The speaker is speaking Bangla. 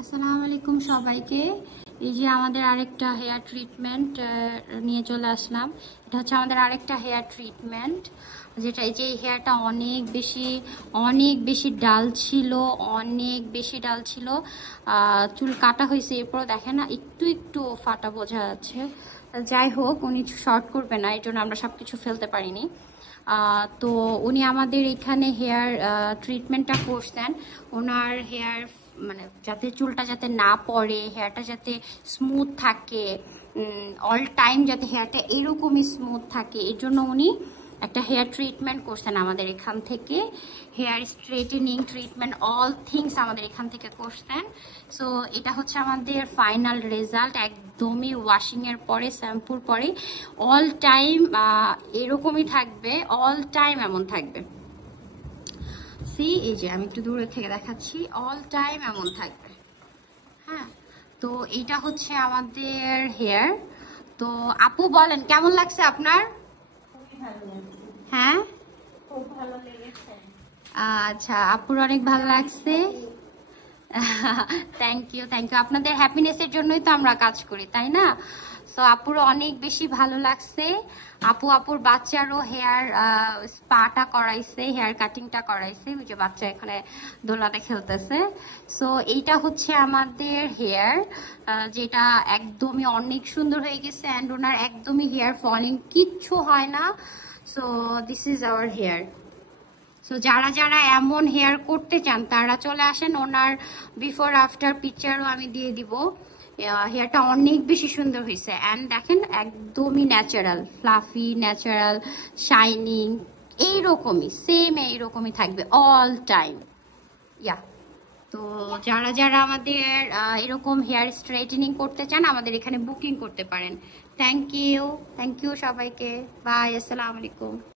আসসালামু আলাইকুম সবাইকে। এই যে আমাদের আরেকটা হেয়ার ট্রিটমেন্ট নিয়ে চলে আসলাম। এটা হচ্ছে আমাদের আরেকটা হেয়ার ট্রিটমেন্ট, যেটা এই যে হেয়ারটা অনেক বেশি ডাল ছিল, চুল কাটা হয়েছে, এরপর দেখেন না একটু ফাটা বোঝা যাচ্ছে। যাই হোক, উনি শর্ট করবে না, এই জন্য আমরা সব কিছু ফেলতে পারিনি। তো উনি আমাদের এখানে হেয়ার ট্রিটমেন্টটা করছেন। ওনার হেয়ার মানে যাতে চুলটা যাতে না পড়ে, হেয়ারটা যাতে স্মুথ থাকে, অল টাইম যাতে হেয়ারটা এরকমই স্মুথ থাকে, এর জন্য উনি একটা হেয়ার ট্রিটমেন্ট করছেন আমাদের এখান থেকে। Hair straightening treatment all things আমাদের এখান থেকে করছেন। সো এটা হচ্ছে আমাদের ফাইনাল রেজাল্ট, একদমই ওয়াশিংয়ের পরে, শ্যাম্পুর পরে অল টাইম এরকমই থাকবে, অল টাইম এমন থাকবে। এই যে আমি একটু দূরে থেকে দেখাচ্ছি, অল টাইম এমন থাকবে। হ্যাঁ, তো এইটা হচ্ছে আমাদের হেয়ার। তো আপু বলেন কেমন লাগছে আপনার? হ্যাঁ, খুব ভালো লেগেছে। আচ্ছা, আপুর অনেক ভালো লাগছে। Thank you. আপনাদের হ্যাপিনেসের জন্যই তো আমরা কাজ করি, তাই না? সো আপুর অনেক বেশি ভালো লাগছে। আপুর বাচ্চারও হেয়ার স্পাটা করাইছে, হেয়ার কাটিংটা করাইছে। ওই যে বাচ্চা এখানে দোলাতে খেলতেছে। সো এইটা হচ্ছে আমাদের হেয়ার, যেটা একদমই অনেক সুন্দর হয়ে গেছে। অ্যান্ড ওনার একদমই হেয়ার ফলিং কিচ্ছু হয় না। So this is our hair. So যারা এমন হেয়ার করতে চান তারা চলে আসেন। ওনার বিফোর আফটার পিকচারও আমি দিয়ে দিব। হেয়ারটা অনেক বেশি সুন্দর হয়েছে। অ্যান্ড দেখেন একদমই ন্যাচারাল, ফ্লাফি, ন্যাচারাল, শাইনিং, এইরকমই থাকবে অল টাইম। ইয়া, তো যারা আমাদের এরকম হেয়ার স্ট্রেটেনিং করতে চান আমাদের এখানে বুকিং করতে পারেন। থ্যাংক ইউ সবাইকে। বাই, আসসালামু আলাইকুম।